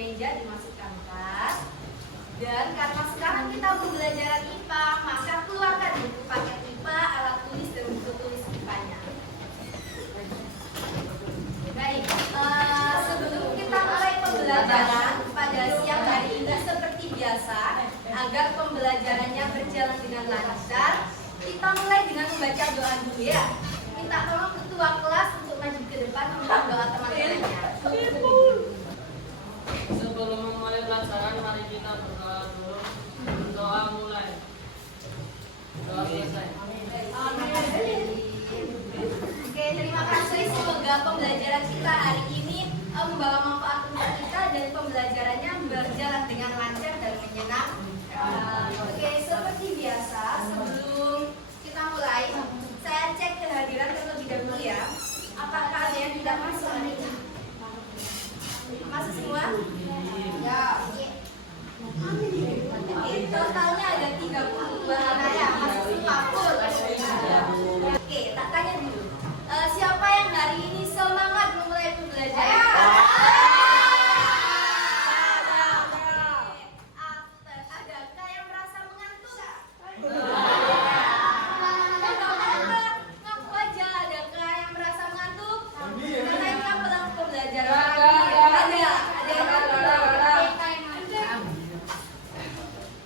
meja dimasukkan tas. Dan karena sekarang kita pembelajaran IPA, maka keluarkan buku paket IPA, alat tulis dan buku tulis IPA-nya. Baik, sebelum kita mulai pembelajaran pada siang hari ini seperti biasa, agar pembelajarannya berjalan dengan lancar, kita mulai dengan membaca doa dulu ya. Minta tolong ketua kelas untuk maju ke depan untuk doa teman-temannya. Sebelum memulai pelajaran, mari kita berdoa dulu. Doa mulai. Doa selesai. Oke, terima kasih. Semoga pembelajaran kita hari ini membawa manfaat untuk kita dan pembelajarannya berjalan dengan lancar dan menyenangkan. Oke, seperti biasa, sebelum kita mulai, saya cek kehadiran terlebih dahulu ya. Apakah ada yang tidak masuk hari ini? Masuk semua? Ya. Oke, totalnya ada 32 anak ya. Masuk semua full. Oke, tak tanya dulu. Siapa yang hari ini semangat memulai pembelajaran? Adakah yang merasa mengantuk? Ngaku aja, adakah yang merasa mengantuk? Karena ini kan pembelajaran.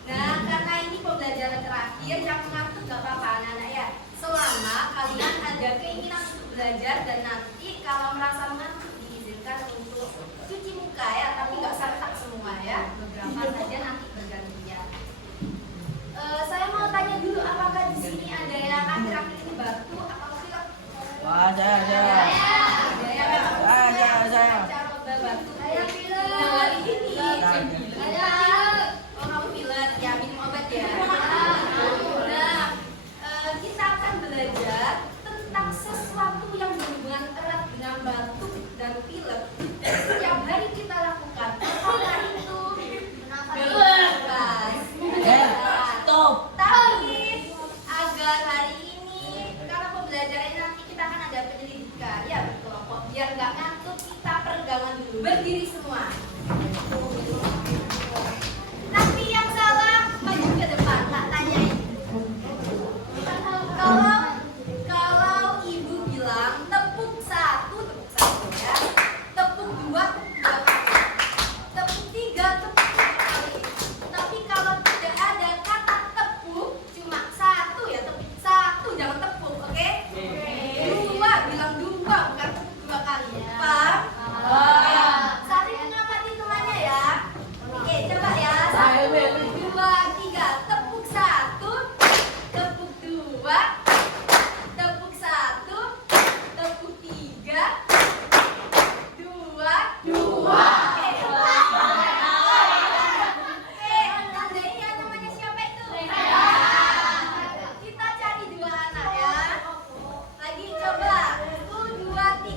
Nah, karena ini pembelajaran terakhir, yang mengantuk gak apa-apa anak-anak ya. Selama kalian ada keinginan untuk belajar dan nanti kalau merasa mengantuk diizinkan untuk cuci muka ya, tapi nggak serentak semua ya. Beberapa saja nanti bergantian. Saya mau tanya dulu, apakah di sini ada yang akhir-akhir ini batuk atau pilek? Ada. Ada yang Saya. batuk. Saya pilek. Nah, hari ini. Ada. Oh, kamu pilek ya, minum obat ya. Nah, kita akan belajar tentang sesuatu yang berhubungan erat dengan batuk dan pilek. Setiap hari kita lakukan. Apakah itu? Bebas. Stop. Tapi agar hari ini, karena pembelajaran nanti kita akan ada penyelidikan ya berkelompok. Biar nggak ngantuk, kita peregangan dulu. Berdiri semua. Tapi yang salah maju ke depan, tak tanyain. Kalau ibu bilang tepuk satu ya. Tepuk dua kali. Tepuk tiga kali. Tapi kalau tidak ada kata tepuk, cuma satu ya, tepuk satu, jangan tepuk, oke? Dua, bilang dua, bukan tepuk dua kali. Paham? Saling mengamati temannya ya. Oke, coba ya. Satu, dua, tiga, tepuk satu, tepuk dua, tepuk satu, tepuk tiga, dua. Tandain ya namanya siapa itu? Kita cari dua anak ya. Lagi coba. 1, 2, 3.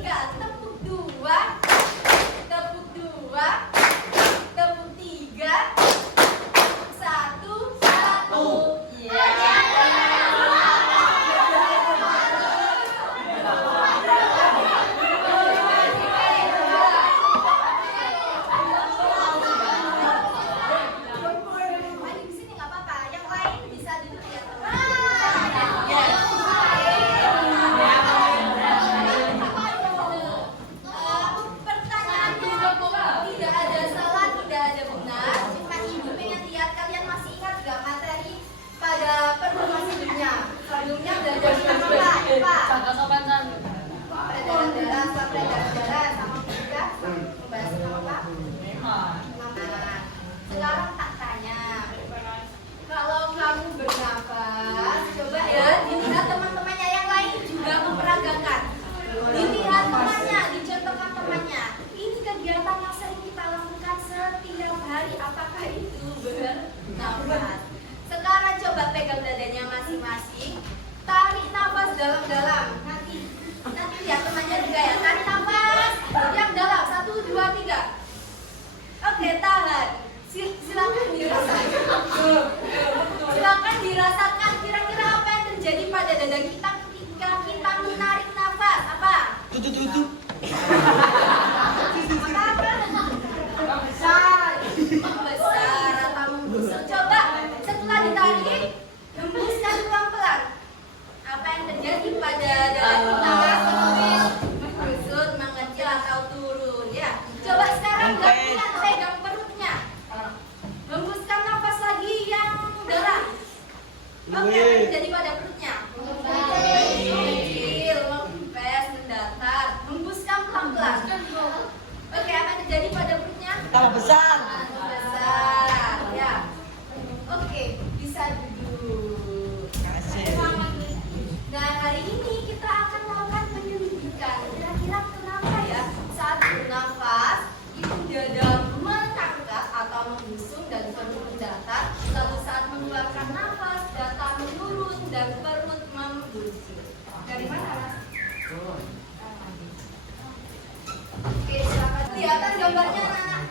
gambarnya anak-anak.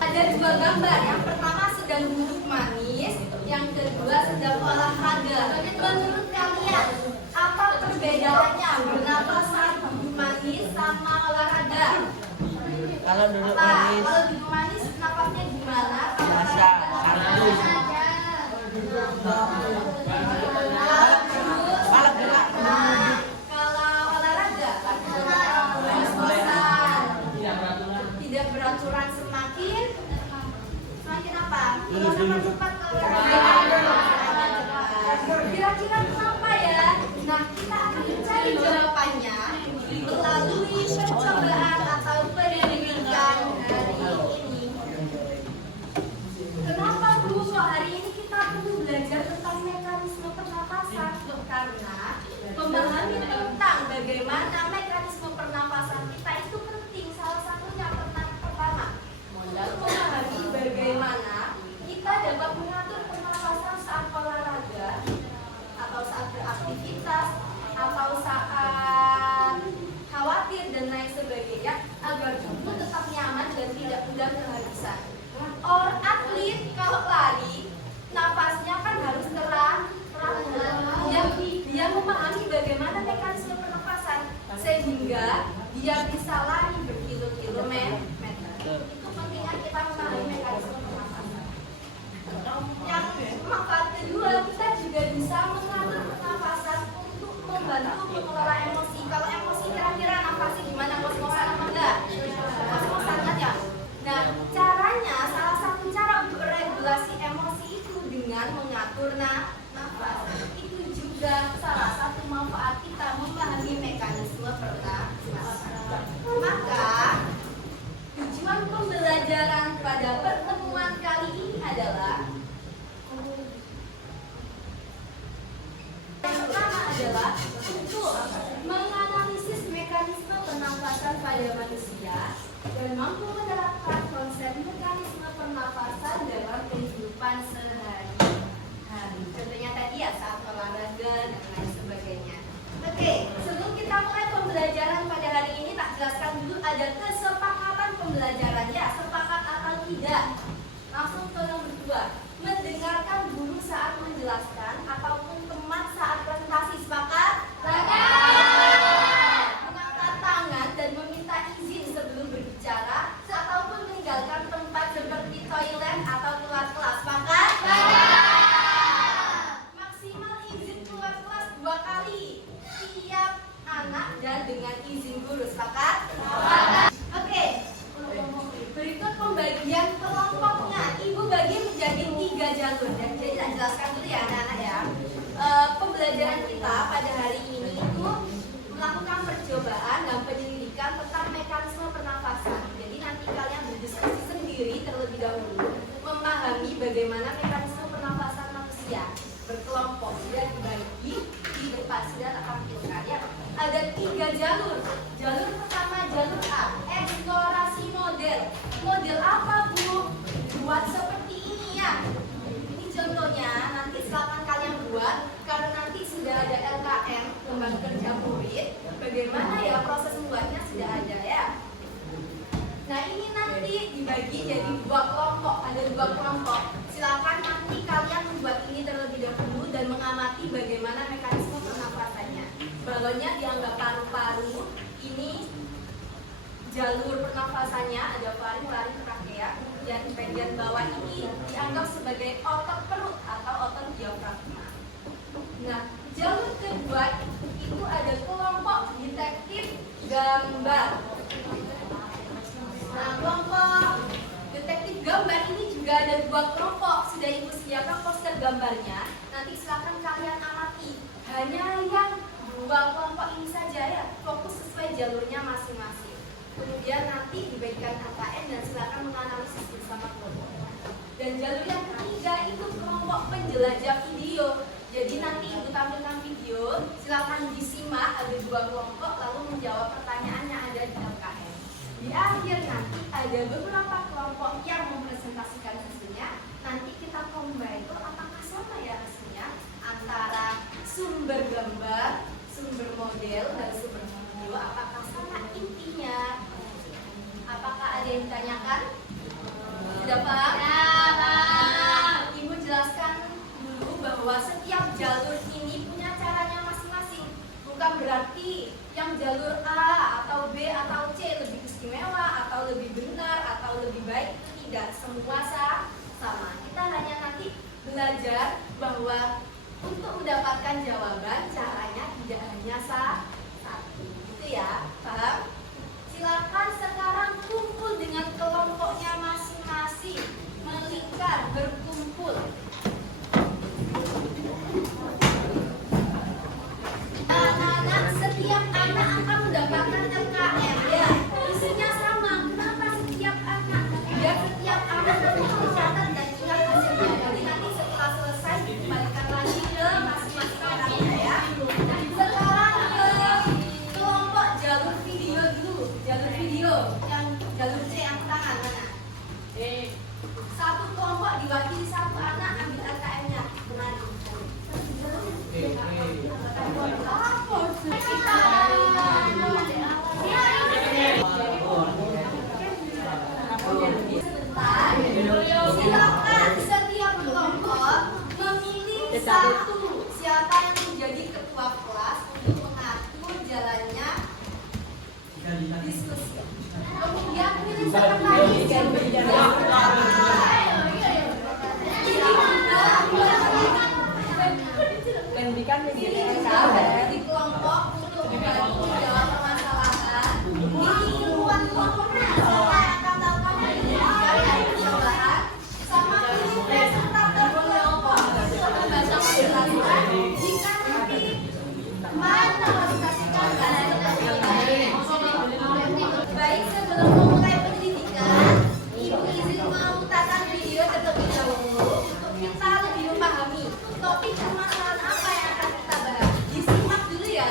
Ada dua gambar, yang pertama sedang duduk manis, yang kedua sedang olahraga. Menurut kalian, apa perbedaannya bernapas saat duduk manis sama olahraga? Kalau duduk Apa? manis Kalau duduk manis napasnya gimana? Kalau biasa olahraga? malah gerak. Nah, kalau olahraga ngos-ngosan, tidak beraturan semakin apa? Kalau semakin cepat kalau kira-kira kenapa ya? Nah, kita akan mencari jawabannya melalui percobaan atau penyelidikan hari ini. Kenapa Bu kok hari ini kita perlu belajar tentang mekanisme pernapasan? Karena memahami tentang bagaimana mekanisme pernapasan kita itu penting. Salah satunya pertama, memahami bagaimana kita dapat mengatur pernapasan saat olahraga atau saat beraktivitas atau saat khawatir dan lain sebagainya agar tubuh tetap nyaman dan tidak mudah kehabisan. Atlet kalau lari napasnya kan harus teratur. Dia memahami bagaimana mekanisme pernapasan sehingga dia bisa lari berkilo-kilometer. Itu pentingnya kita memahami mekanisme pernapasan. Yang manfaat kedua, kita juga bisa mengatur pernapasan untuk membantu mengelola emosi. Kalau emosi kira-kira napasnya gimana? Ngos-ngosan apa enggak? Ngos-ngosan kan ya? Nah, caranya, salah satu cara untuk regulasi emosi itu dengan mengatur nafas. Itu juga salah satu manfaat kita memahami mekanisme pernapasan. Maka tujuan pembelajaran pada pertemuan kali ini adalah yang pertama adalah untuk menganalisis mekanisme pernapasan pada manusia dan mampu menerapkan konsep mekanisme pernapasan dalam kehidupan sehari-hari. Contohnya tadi ya saat olahraga dan lain sebagainya. Oke, sebelum kita mulai pembelajaran pada hari ini, tak jelaskan dulu ada kesepakatan pembelajaran ya, sepakat atau tidak. Langsung ke nomor 2, mendengarkan guru saat menjelaskan ataupun teman saat presentasi. Sepakat? Mengangkat tangan dan meminta izin sebelum berbicara ataupun meninggalkan tempat seperti toilet atau keluar kelas. Sepakat? Maksimal izin keluar kelas 2 kali tiap anak dan dengan izin guru. Sepakat? Oke. Berikut pembagian kelompoknya. Ibu bagi menjadi 3 jalur. Dan jadi saya jelaskan dulu ya anak-anak ya. Pembelajaran kita pada hari ini itu melakukan percobaan dan penyelidikan tentang mekanisme pernafasan. Jadi nanti kalian berdiskusi sendiri terlebih dahulu memahami bagaimana mekanisme pernafasan manusia berkelompok. Sudah dibagi di depan, sudah tampilkan ya. Ada 3 jalur. Jalur pertama jalur A, eksplorasi model. Model apa Bu? Buat seperti ini ya. Ini contohnya, nanti silakan kalian buat karena nanti sudah ada LKM, lembaga kerja murid. Bagaimana ya proses membuatnya sudah ada ya. Nah ini nanti dibagi jadi 2 kelompok, ada 2 kelompok. Silakan nanti kalian membuat ini terlebih dahulu dan mengamati bagaimana mekanisme pernapasannya. Balonnya dianggap paru-paru, ini jalur pernafasannya ada faring, trachea, kemudian bagian bawah ini dianggap sebagai otot perut atau otot diafragma. Nah, jalur kedua itu ada kelompok detektif gambar. Nah, kelompok detektif gambar ini juga ada 2 kelompok. Sudah Ibu sediakan poster gambarnya. Nanti silakan kalian amati. Hanya yang 2 kelompok ini saja ya, fokus sesuai jalurnya masing-masing. Kemudian nanti dibagikan KKN dan silakan menganalisis bersama kelompok. Dan jalur yang ketiga itu kelompok penjelajah video. Jadi nanti Ibu tampilkan video, silakan disimak, ada 2 kelompok lalu menjawab pertanyaan yang ada di KKN. Di akhir nanti ada beberapa kelompok yang mempresentasikan hasilnya. Nanti kita combine itu apakah sama ya hasilnya antara sumber gambar, sumber model dan sumber video, apakah sama intinya, apakah ada yang jalur A atau B atau C lebih istimewa atau lebih benar atau lebih baik, itu tidak, semua sama. Kita hanya nanti belajar bahwa untuk mendapatkan jawaban caranya tidak hanya satu, gitu ya, paham? Silakan sekarang kumpul dengan kelompoknya masing-masing, melingkar, berkumpul. Anak-anak, setiap anak akan mendapatkan LKM ya. Isinya sama. Kenapa setiap anak? Biar setiap anak mencatat dan ingat hasilnya. Jadi nanti setelah selesai dikembalikan lagi ke masing-masing anaknya ya. Sekarang ke kelompok jalur video dulu. Jalur video yang jalur C yang tangan mana? Satu kelompok diwakili satu anak, ambil LKM-nya. Benar. Sebentar, silakan setiap kelompok memilih satu siapa yang menjadi ketua kelas untuk mengatur jalannya diskusi. Kemudian pilih sekretaris. Pendidikan Di kelompok untuk membantu dalam permasalahan. Di ruang kelompoknya siapa yang akan melakukan pendidikan dan percobaan, sama pilih presentator kelompok untuk membaca penjelasan jika nanti teman mempresentasikan baik sebelum memulai pendidikan, ibu izin memutarkan video terlebih dahulu untuk kita lebih memahami topik permasalahan apa yang akan kita bahas. Disimak dulu ya.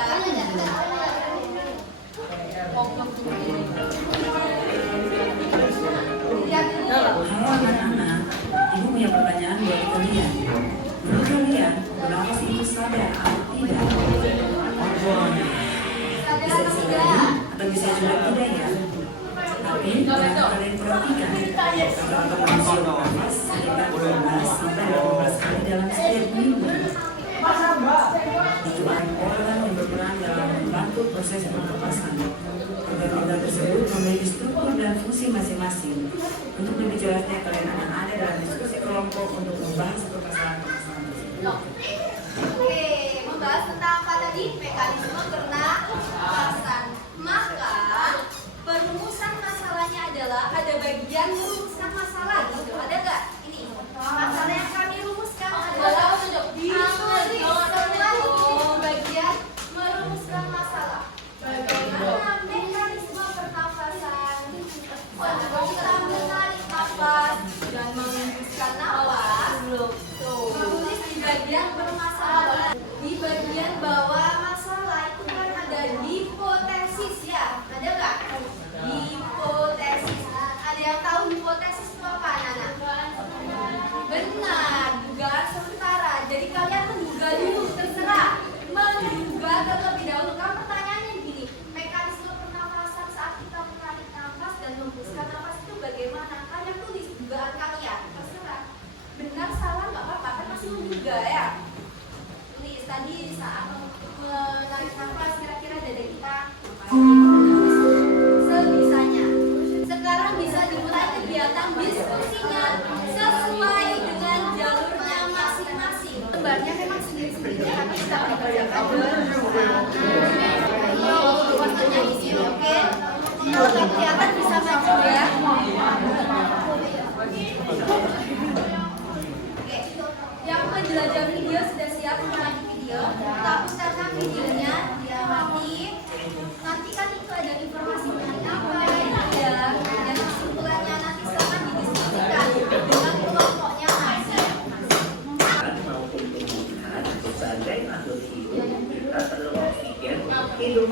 Lihat dulu. Halo anak-anak, ibu punya pertanyaan buat kalian. Menurut kalian, kenapa sih itu sadar atau tidak? Bisa disadari atau bisa juga tidak ya? Tapi jangan kalian perhatikan, terdapat rasio nafas sekitar 12 sampai 18 kali dalam setiap minggu. Itu orang yang berperan dalam membantu proses pernapasan. Organ-organ tersebut memiliki struktur dan fungsi masing-masing. Untuk lebih jelasnya kalian akan ada dalam diskusi kelompok untuk membahas permasalahan-permasalahan tersebut. Oke, membahas tentang apa tadi? Mekanisme pernapasan. Maka perumusan masalahnya adalah ada bagian merumuskan masalah gitu. Ada nggak? Ini masalah yang kami rumuskan adalah ditulis semua bagian merumuskan masalah. Bagaimana mekanisme pernafasan? Kita menarik nafas dan menghembuskan nafas. Menulis di bagian permasalahan. Di bagian bawah masalah itu kan ada hipotesis ya. Ada nggak? Hipotesis. Ada yang tahu hipotesis itu apa, anak-anak? Benar, dugaan sementara. Jadi kalian menduga dulu, terserah. Menduga terlebih dahulu. Kan pertanyaannya gini, mekanisme pernafasan saat kita menarik nafas dan menghembuskan nafas itu bagaimana? Kalian tulis dugaan kalian, terserah. Benar salah nggak apa-apa, kan masih menduga ya. Tulis tadi saat menarik nafas kira-kira dada kita sebisanya. Sekarang bisa dimulai kegiatan diskusinya sesuai dengan jalurnya masing-masing. Lembarnya memang sendiri-sendiri, tapi kita bacakan waktunya di sini, oke? Kalau nggak kelihatan bisa maju ya. Oke, yang menjelajah video sudah siap mengamati video. Kita putarkan videonya, dia mati. Nanti kan itu ada informasi mengenai apa ya, dan kesimpulannya nanti silahkan didiskusikan dengan kelompoknya masing-masing. Maupun tumbuhan sebagai makhluk hidup, kita perlu oksigen hidup.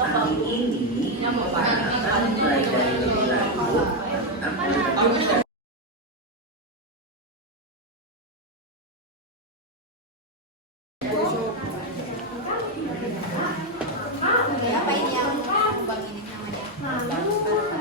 Kali ini akan mulai dari lagu. Apa ini yang bang ini namanya?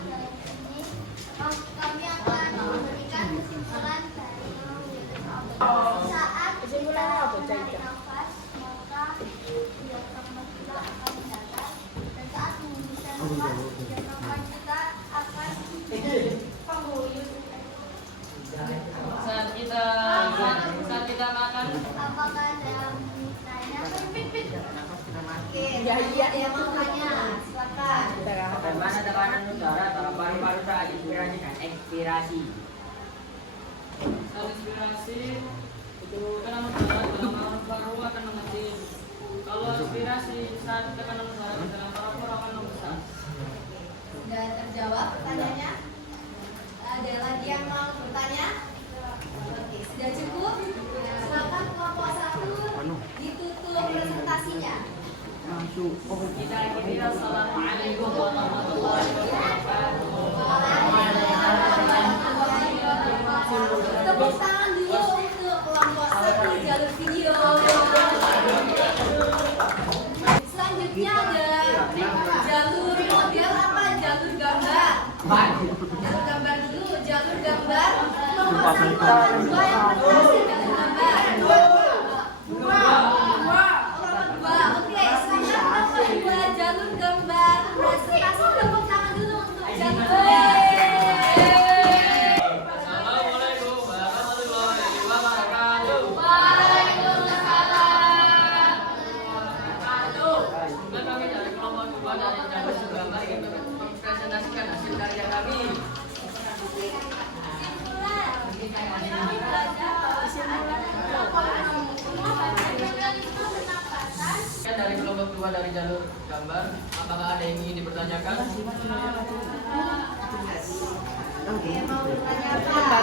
ini kami akan memberikan kesimpulan dari saat kita menarik nafas maka diafragma kita akan mendatar dan saat mengembuskan nafas diafragma kita akan saat kita makan apakah ada yang tanya? Oke, yang mau tanya silakan. Bagaimana tekanan udara dalam paru-paru saat inspirasi dan ekspirasi? saat inspirasi itu tekanan udara dalam paru-paru akan mengecil. Kalau inspirasi saat tekanan udara di dalam paru-paru akan membesar. Sudah terjawab pertanyaannya? Ada lagi yang mau bertanya? Oke, sudah cukup. Silakan kelompok 1 ditutup presentasinya. Kita akhiri. Assalamualaikum warahmatullahi wabarakatuh. Tepuk tangan dulu untuk kelompok 1 jalur video. Selanjutnya ada jalur model apa? Jalur gambar. Jalur gambar dulu, jalur gambar. Kelompok 1 akan 2 yang berhasil jalur gambar. Oke, sekarang kelompok 2 jalur gambar. Presentasi tepuk tangan dulu untuk jalur gambar. Assalamualaikum warahmatullahi wabarakatuh. Juga kami dari kelompok 2 dari jalur gambar ingin mempresentasikan hasil karya kami. Dari kelompok 2 dari jalur gambar, apakah ada yang ingin dipertanyakan? Oke, mau bertanya apa?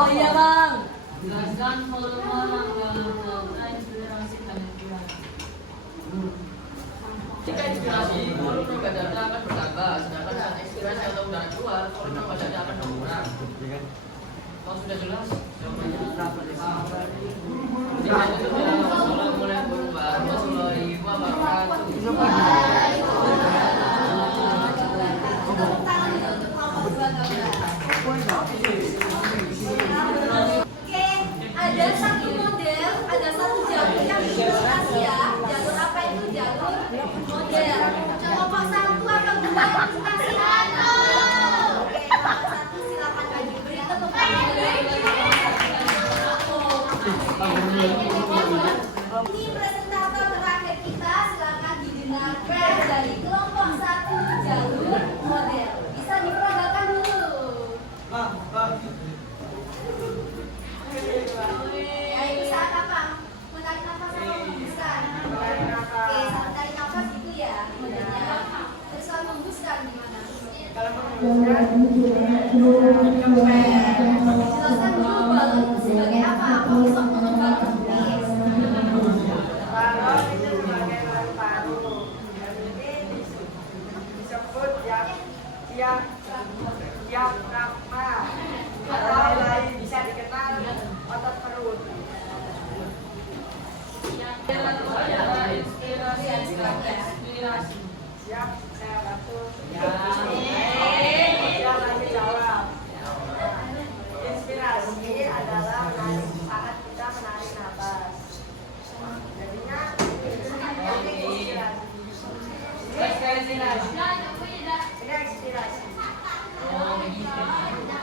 Oh iya bang, jelaskan volume rangka inspirasi dan inspirasi. Jika inspirasi, volume badannya akan bertambah, sedangkan saat inspirasi atau udara keluar, volume badannya akan berkurang. Kalau sudah jelas, jika itu sudah mulai berubah, Wassalamualaikum warahmatullahi Tepuk tangan dulu untuk kelompok 2 gambar. Oke, ada satu model, ada satu jalur yang diilustrasi ya. Jalur apa itu? Jalur model. Kelompok 1 atau 2 yang ilustrasi? Oke, kelompok 1 silakan bagi beri tepuk tangan. Ini presentator terakhir kita, silakan didengarkan dari kelompok 1 jalur model. Bisa diperagakan dulu. Ya, itu saat apa? Menarik nafas atau menghembuskan? Oke, saat tarik nafas gitu ya modelnya. Terus kalau menghembuskan gimana? Jelaskan dulu balon itu sebagai apa? Bisa mengembang kepis. Balon itu sebagai paru-paru. Jadi disebut diafragma atau lain bisa dikenal otot perut. Inspirasi. Siap, saya bantu. Dia lagi jawab. Inspirasi adalah saat kita menarik nafas. Jadinya ini inspirasi. Ini ekspirasi.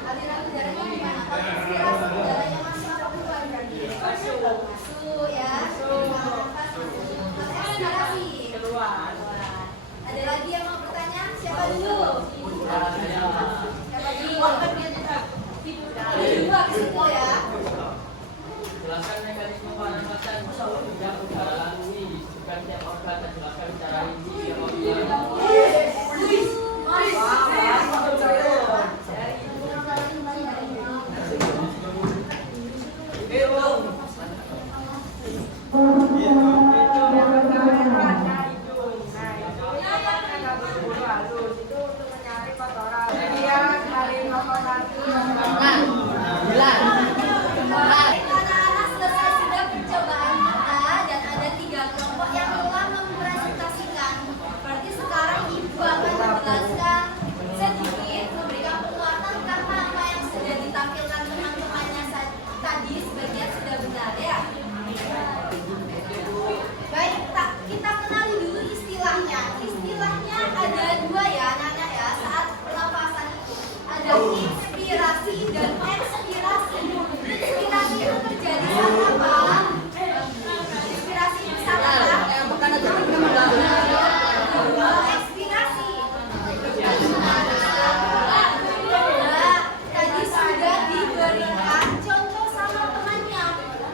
Aliran udaranya gimana? Kalau inspirasi udaranya masuk apa keluar berarti? Masuk ya. Nafas masuk. Kalau ekspirasi Keluar. ada lagi yang mau bertanya? Siapa dulu? Siapa dulu? Ada 2 ke situ ya. Jelaskan mekanisme pernafasan yang udara lalui, bukan tiap organ dan jelaskan cara rinci yang Anak-anak selesai sudah percobaan kita dan ada 3 kelompok yang telah mempresentasikan. Berarti sekarang ibu akan menjelaskan sedikit inspirasi dan ekspirasi. Inspirasi itu terjadi saat apa? Inspirasi itu saat apa? Ekspirasi. Tadi sudah diberikan contoh sama temannya.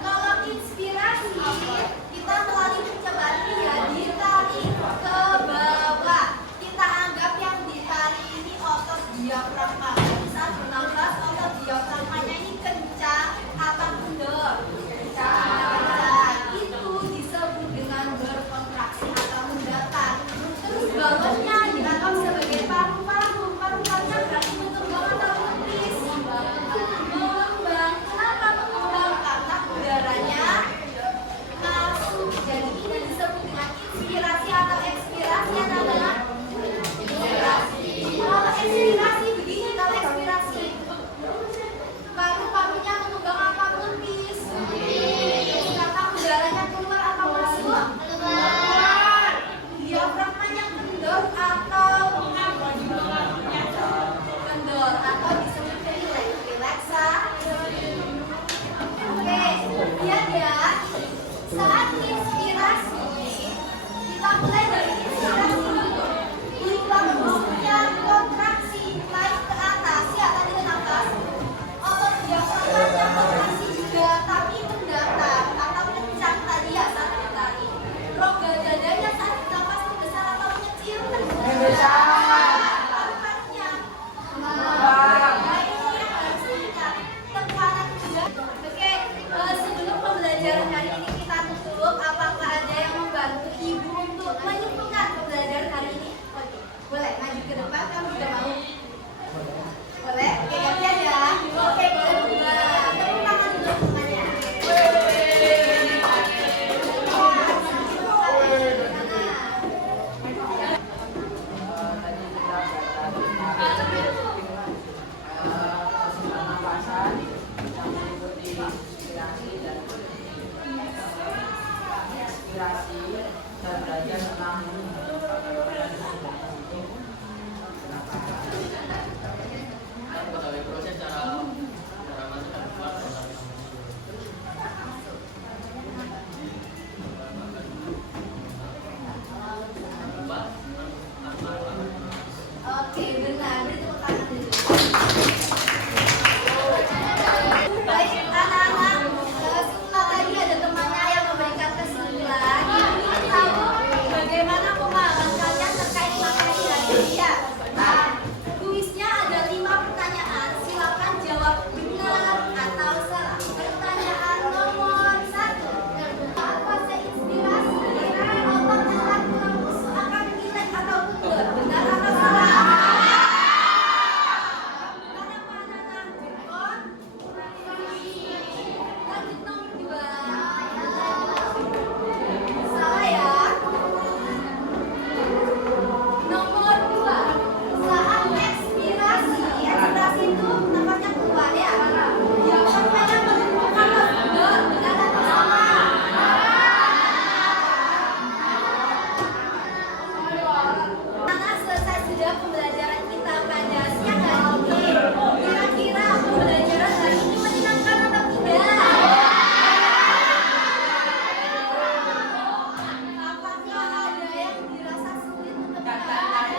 Kalau inspirasi, kita melalui percobaan dia ditarik ke bawah. Kita anggap yang ditarik ini otot diafragma. Misal bernafas, otot diafragmanya ini kencang apa kendor? Kencang. Itu disebut dengan berkontraksi atau mendatar. Terus balonnya dianggap sebagai paru-paru. Paru-parunya berarti mengembang atau menipis? Mengembang. Kenapa mengembang? Karena udaranya masuk. Jadi ini disebut dengan inspirasi atau ekspirasi adalah inspirasi. Kalau ekspirasi begini, kalau ekspirasi paru-parunya mengembang apa menipis? Kata udaranya keluar atau masuk? Keluar. Diafragmanya kendor atau kendor atau disebut relaksa. Oke, lihat ya. Saat inspirasi, kita mulai dari inspirasi dulu. Diulang kemudian kontraksi naik ke atas ya, tadi nafas. Otot diafragmanya kontraksi juga, tapi mendatar atau kencang tadi ya saat ditarik. Rongga dadanya saat nafas itu besar atau kecil? Besar. Paru-parunya nah, ini yang harus diingat. Tekanan juga. Oke, sebelum pembelajaran hari ini kita tutup, apakah ada yang membantu ibu untuk menyempurnakan pembelajaran hari ini? Oke, boleh maju ke depan, kamu juga mau? Boleh? Oke, gantian ya. Oke, boleh berubah. Tepuk tangan dulu semuanya. Pernapasan yang meliputi inspirasi dan ekspirasi dan belajar tentang proses cara masuk dan keluar. Oke, benar. Beri tepuk tangan dulu. Baik, anak-anak, setelah tadi ada temannya yang memberikan kesimpulan. Ibu ingin tahu bagaimana pemahaman kalian terkait materi hari ini ya. Nah, kuisnya ada 5 pertanyaan. Silakan jawab benar atau salah. Pertanyaan nomor 1. Apa seinspirasi? Otot adalah tulang rusuk akan rileks atau kendor? Benar atau salah? Kenapa anak-anak? Jengkol? Lanjut nomor 2. Salah ya? Nomor 2. Saat ekspirasi itu nafasnya keluar ya. Diafragmanya mengumpulkan atau kendor? Benar atau salah? Karena selesai sudah pembelajaran kita pada siang hari ini. Kira-kira pembelajaran hari ini menyenangkan atau tidak? Apakah ada yang dirasa sulit untuk dipelajari?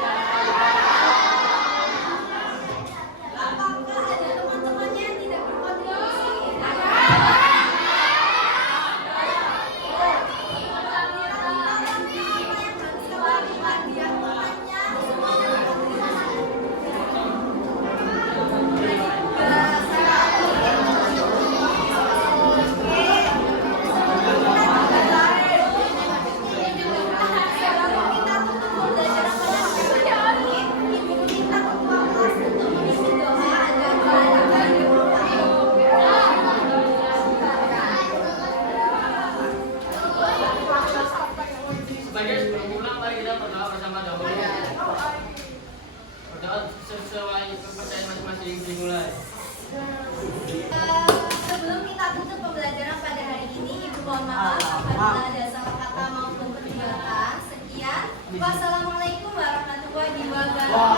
Apakah ada teman-temannya yang tidak berkontribusi? Sebagai sebelum pulang, mari kita berdoa bersama dahulu. Berdoa sesuai kepercayaan masing-masing dimulai. Sebelum kita tutup pembelajaran pada hari ini, Ibu mohon maaf apabila ada salah kata maupun perbuatan. Sekian. Wassalamualaikum warahmatullahi wabarakatuh.